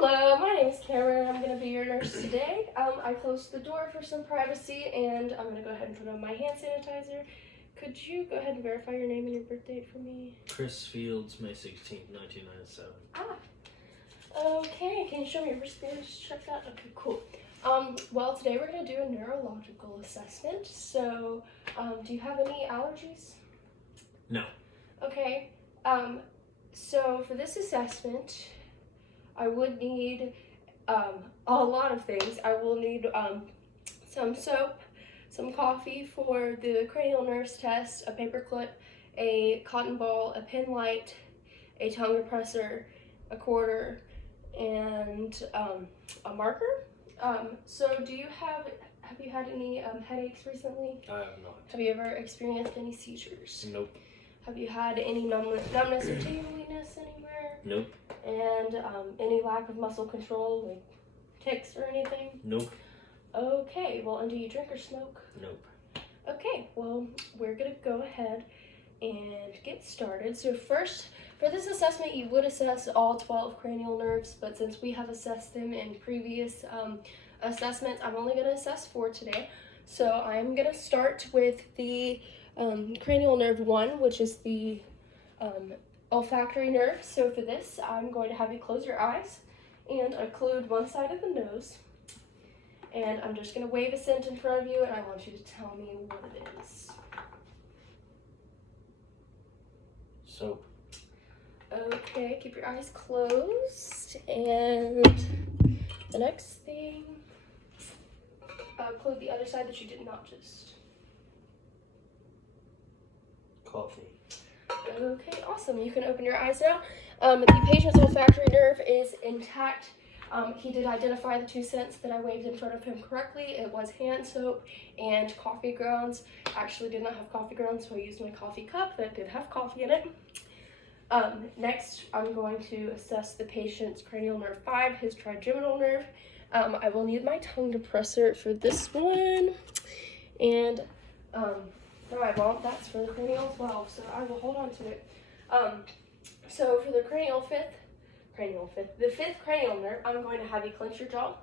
Hello, my name is Cameron. I'm going to be your nurse today. I closed the door for some privacy, and I'm going to go ahead and put on my hand sanitizer. Could you go ahead and verify your name and your birth date for me? Chris Fields, May 16th, 1997. Okay. Can you show me your wristbands? Check that. Okay, cool. Well, today we're going to do a neurological assessment. So, do you have any allergies? No. Okay. So for this assessment, I would need a lot of things. I will need some soap, some coffee for the cranial nerves test, a paper clip, a cotton ball, a pen light, a tongue depressor, a quarter, and a marker. So have you had any headaches recently? I have not. Have you ever experienced any seizures? Nope. Have you had any numbness or tingliness anywhere? Nope. And any lack of muscle control, like tics or anything? Nope. Okay, well, and do you drink or smoke? Nope. Okay, well, we're gonna go ahead and get started. So first, for this assessment, you would assess all 12 cranial nerves, but since we have assessed them in previous assessments, I'm only gonna assess 4 today. So I'm gonna start with the cranial nerve 1, which is the olfactory nerve. So for this, I'm going to have you close your eyes and occlude one side of the nose. And I'm just going to wave a scent in front of you, and I want you to tell me what it is. Soap. Okay, keep your eyes closed. And the next thing, occlude the other side that you did not just. Coffee. Okay, awesome. You can open your eyes now. The patient's olfactory nerve is intact. He did identify the 2 scents that I waved in front of him correctly. It was hand soap and coffee grounds. Actually did not have coffee grounds, so I used my coffee cup that did have coffee in it. Next, I'm going to assess the patient's cranial nerve 5, his trigeminal nerve. I will need my tongue depressor for this one. And no, I won't. That's for the cranial 12, so I will hold on to it. So for the the 5th cranial nerve, I'm going to have you clench your jaw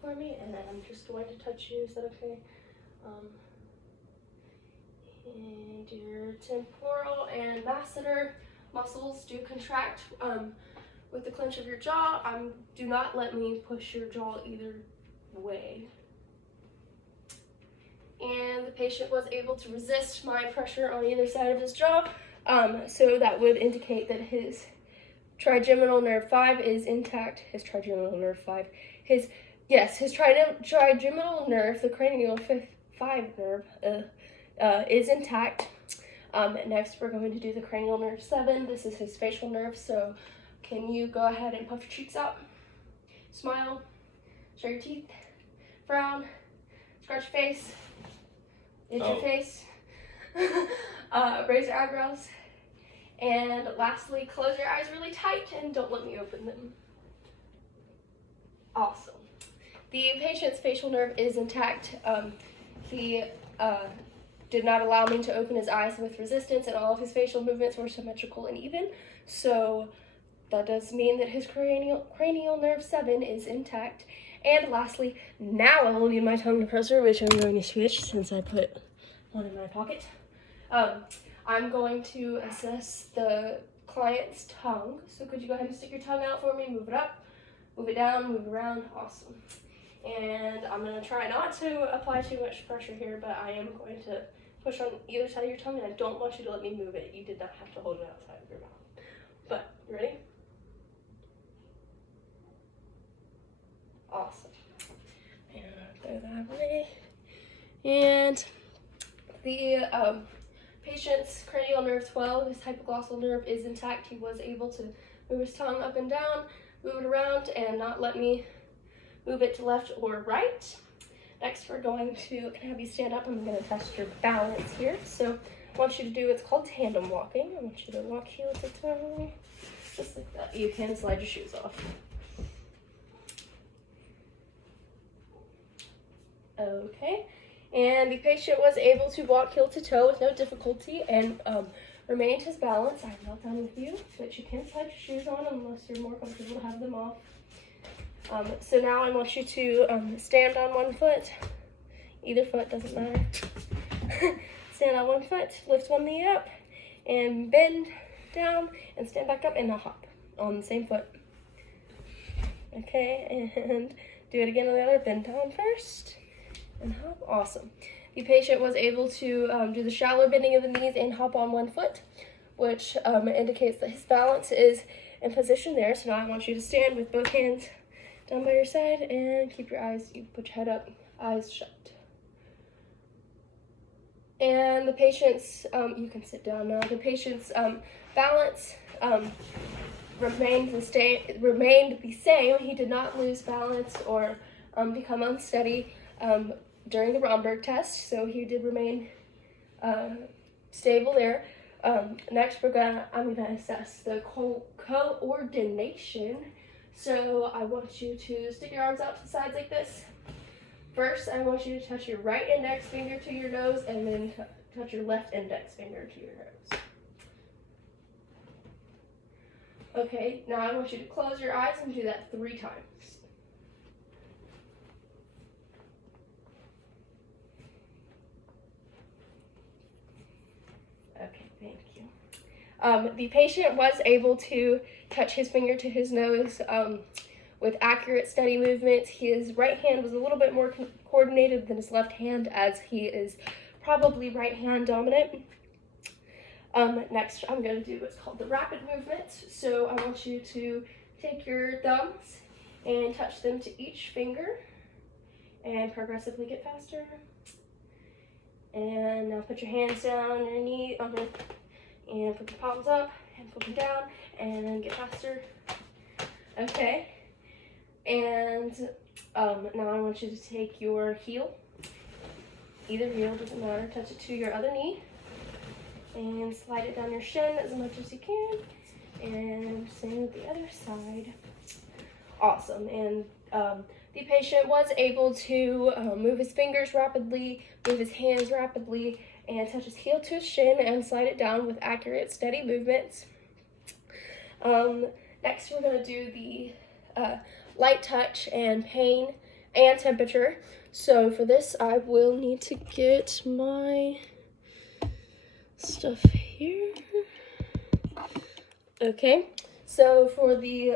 for me, and then I'm just going to touch you. Is that okay? And your temporal and masseter muscles do contract with the clench of your jaw. Do not let me push your jaw either way. And the patient was able to resist my pressure on either side of his jaw, so that would indicate that his trigeminal nerve 5 is intact. His trigeminal nerve 5, his trigeminal nerve, the cranial 5 nerve, is intact. Next, we're going to do the cranial nerve 7. This is his facial nerve, so can you go ahead and puff your cheeks out, smile, show your teeth, frown, scratch your face, itch your face, raise your eyebrows, and lastly, close your eyes really tight and don't let me open them. Awesome. The patient's facial nerve is intact. He did not allow me to open his eyes with resistance, and all of his facial movements were symmetrical and even. So that does mean that his cranial nerve 7 is intact. And lastly, now I will need my tongue depressor, which I'm going to switch since I put one in my pocket. I'm going to assess the client's tongue. So could you go ahead and stick your tongue out for me? Move it up, move it down, move it around. Awesome. And I'm going to try not to apply too much pressure here, but I am going to push on either side of your tongue, and I don't want you to let me move it. You did not have to hold it outside of your mouth. But, you ready? Awesome. And go that way. And the patient's cranial nerve 12, his hypoglossal nerve, is intact. He was able to move his tongue up and down, move it around, and not let me move it to left or right. Next, we're going to have you stand up. I'm going to test your balance here. So I want you to do what's called tandem walking. I want you to walk heel to toe, just like that. You can slide your shoes off. Okay, And the patient was able to walk heel to toe with no difficulty and remained his balance. I'm not done with you, but you can slide your shoes on unless you're more comfortable to have them off. So now I want you to stand on one foot. Either foot, doesn't matter. Stand on one foot, lift one knee up, and bend down, and stand back up, and now hop on the same foot. Okay, and do it again on the other. Bend down first, and hop. Awesome. The patient was able to do the shallow bending of the knees and hop on one foot, which indicates that his balance is in position there. So now I want you to stand with both hands down by your side and keep your eyes, you put your head up, eyes shut. And the patient's, you can sit down now, the patient's balance remained the same. He did not lose balance or become unsteady during the Romberg test, so he did remain stable there. Next, I'm gonna assess the coordination. So I want you to stick your arms out to the sides like this. First, I want you to touch your right index finger to your nose, and then touch your left index finger to your nose. Okay, now I want you to close your eyes and do that 3 times. Okay, thank you. The patient was able to touch his finger to his nose with accurate, steady movements. His right hand was a little bit more coordinated than his left hand, as he is probably right hand dominant. Next, I'm going to do what's called the rapid movements. So I want you to take your thumbs and touch them to each finger and progressively get faster. And now put your hands down on your knee, and put your palms up and put them down and get faster. Okay. And now I want you to take your heel, either heel, doesn't matter, touch it to your other knee, and slide it down your shin as much as you can, and same with the other side. Awesome. And the patient was able to move his fingers rapidly, move his hands rapidly, and touch his heel to his shin and slide it down with accurate, steady movements. Next, we're going to do the light touch and pain and temperature. So for this, I will need to get my stuff here. Okay, so for the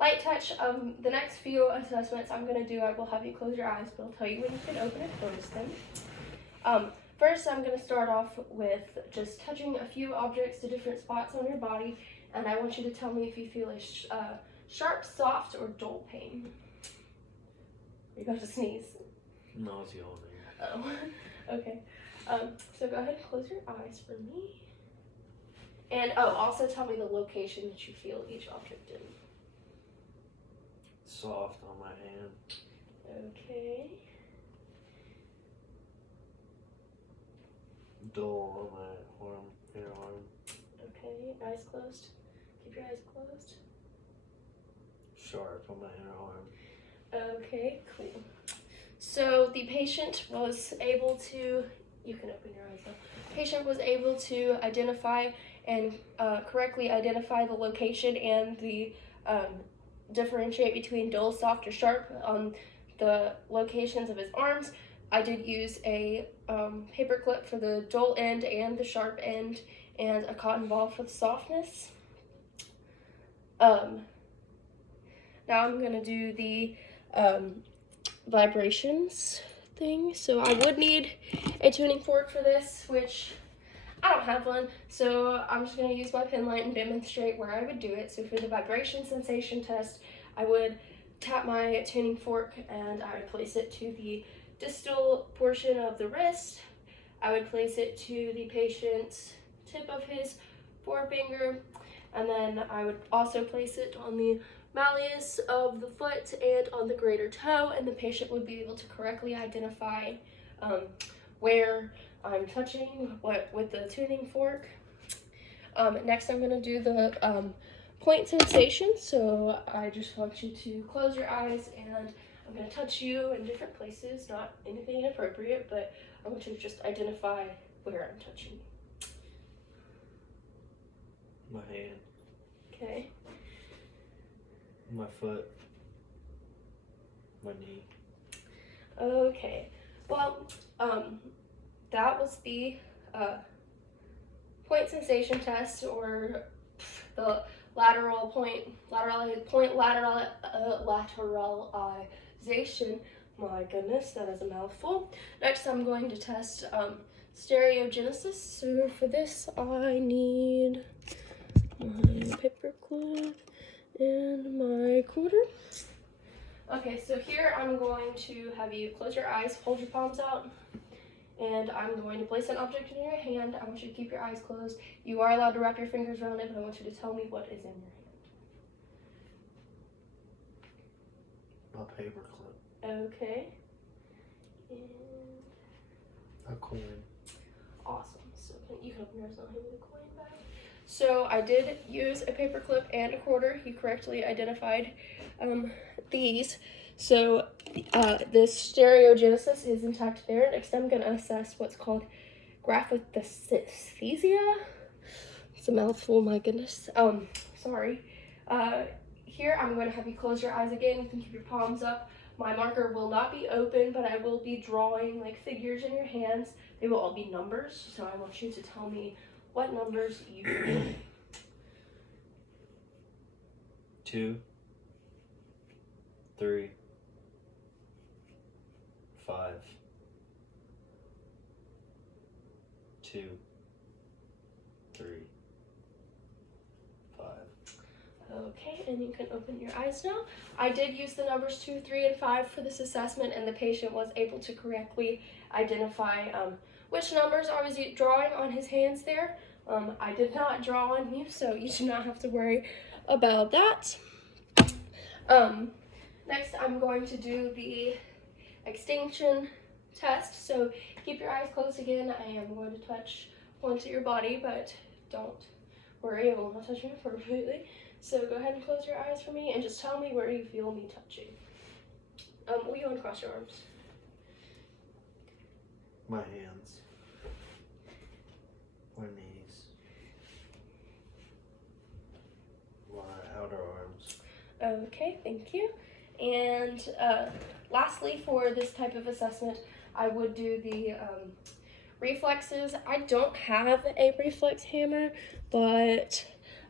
light touch, the next few assessments I'm going to do, I will have you close your eyes, but I'll tell you when you can open and close them. First, I'm going to start off with just touching a few objects to different spots on your body, and I want you to tell me if you feel a sharp, soft, or dull pain. Are you about to sneeze? No, it's yawning. Oh, okay. So go ahead and close your eyes for me. And also tell me the location that you feel each object in. Soft on my hand. Okay. Dull on my arm, inner arm. Okay, eyes closed. Keep your eyes closed. Sharp on my inner arm. Okay, cool. So the patient was able to, you can open your eyes now. Patient was able to identify and correctly identify the location and the differentiate between dull, soft, or sharp on the locations of his arms. I did use a paper clip for the dull end and the sharp end, and a cotton ball for the softness. Now I'm going to do the vibrations thing. So I would need a tuning fork for this, which I don't have one. So I'm just going to use my pen light and demonstrate where I would do it. So for the vibration sensation test, I would tap my tuning fork and I would place it to the distal portion of the wrist. I would place it to the patient's tip of his forefinger, and then I would also place it on the malleus of the foot and on the greater toe, and the patient would be able to correctly identify where I'm touching what with the tuning fork. Next, I'm going to do the point sensation. So I just want you to close your eyes, and I'm going to touch you in different places, not anything inappropriate, but I want you to just identify where I'm touching you. My hand. Okay. My foot. My knee. Okay. Well, that was the point sensation test, or the lateralization. My goodness, that is a mouthful. Next, I'm going to test stereogenesis. So for this, I need my paperclip and my quarter. Okay, so here I'm going to have you close your eyes, hold your palms out, and I'm going to place an object in your hand. I want you to keep your eyes closed. You are allowed to wrap your fingers around it, but I want you to tell me what is in your hand. My paperclip. Okay. And A coin. awesome. So you can open yours and I'll hand you the coin back. So I did use a paperclip and a quarter. You correctly identified these. So this stereogenesis is intact there. Next I'm going to assess what's called graphithesthesia. It's a mouthful, my goodness. Sorry. Here I'm going to have you close your eyes again. You can keep your palms up. My marker will not be open, but I will be drawing like figures in your hands. They will all be numbers. So I want you to tell me what numbers you feel. 2, 3, 5, 2, 3, 5. Okay, and you can open your eyes now. I did use the numbers 2, 3, and 5 for this assessment, and the patient was able to correctly identify which numbers I was drawing on his hands there. I did not draw on you, so you do not have to worry about that. Next, I'm going to do the extinction test. So keep your eyes closed again. I am going to touch points at your body, but don't worry, I will not touch you inappropriately. So go ahead and close your eyes for me and just tell me where you feel me touching. Will you uncross your arms? My hands. My knees. My outer arms. Okay, thank you. And lastly, for this type of assessment, I would do the reflexes. I don't have a reflex hammer, but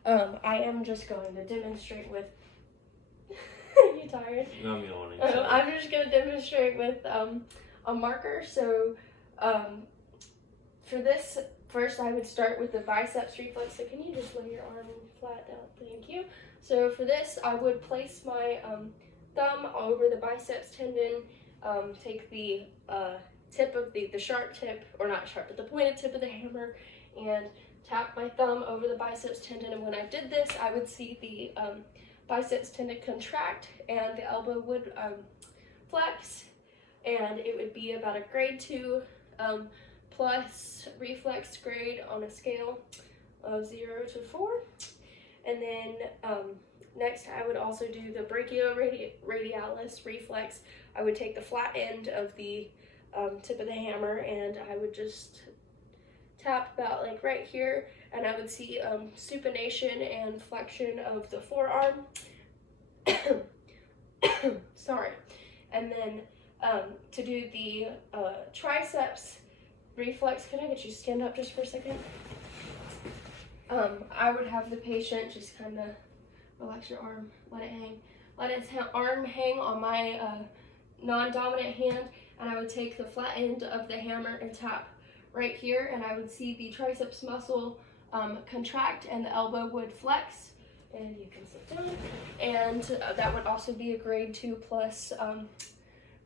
I am just going to demonstrate with. You tired? No, I'm yawning. I'm just going to demonstrate with a marker. So for this, first I would start with the biceps reflex. So can you just lay your arm flat down? Thank you. So for this, I would place my thumb over the biceps tendon, take the tip of the sharp tip, or not sharp, but the pointed tip of the hammer, and tap my thumb over the biceps tendon. And when I did this, I would see the biceps tendon contract and the elbow would flex, and it would be about a grade 2 plus reflex grade on a scale of 0 to 4. And then next I would also do the brachioradialis reflex. I would take the flat end of the tip of the hammer and I would just tap about like right here, and I would see supination and flexion of the forearm. Sorry. And then to do the triceps reflex, can I get you to stand up just for a second? I would have the patient just kind of relax your arm, let it hang. Let its arm hang on my non-dominant hand, and I would take the flat end of the hammer and tap right here, and I would see the triceps muscle contract and the elbow would flex, and you can sit down. And that would also be a grade 2 plus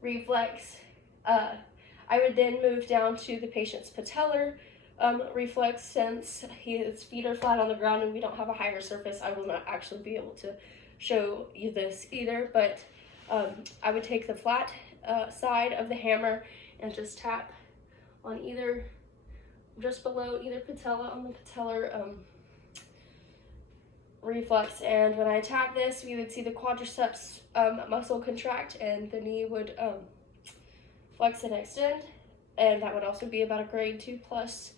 reflex. I would then move down to the patient's patellar reflex. Since his feet are flat on the ground and we don't have a higher surface, I will not actually be able to show you this either, but I would take the flat side of the hammer and just tap on either, just below either patella on the patellar reflex, and when I tap this, we would see the quadriceps muscle contract, and the knee would flex and extend, and that would also be about a grade 2 plus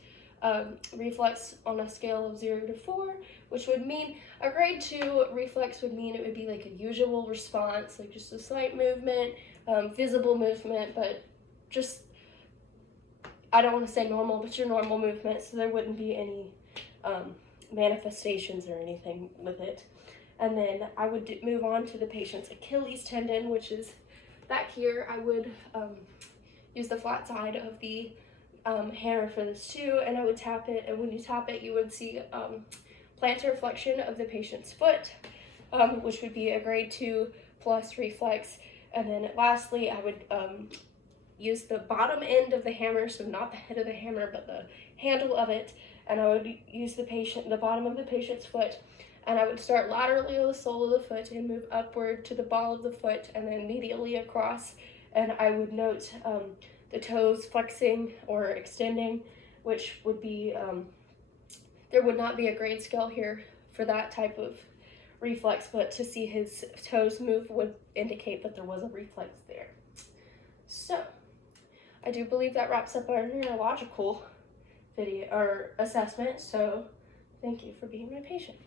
reflex on a scale of 0 to 4, which would mean a grade 2 reflex would mean it would be like a usual response, like just a slight movement, visible movement, but just, I don't want to say normal, but your normal movement, so there wouldn't be any manifestations or anything with it. And then I would move on to the patient's Achilles tendon, which is back here. I would use the flat side of the hammer for this too, and I would tap it, and when you tap it, you would see plantar flexion of the patient's foot, which would be a grade 2 plus reflex. And then lastly, I would use the bottom end of the hammer, so not the head of the hammer, but the handle of it, and I would use the bottom of the patient's foot, and I would start laterally on the sole of the foot and move upward to the ball of the foot, and then medially across, and I would note the toes flexing or extending, which would be, there would not be a grade scale here for that type of reflex, but to see his toes move would indicate that there was a reflex there. So, I do believe that wraps up our neurological video or assessment, so thank you for being my patient.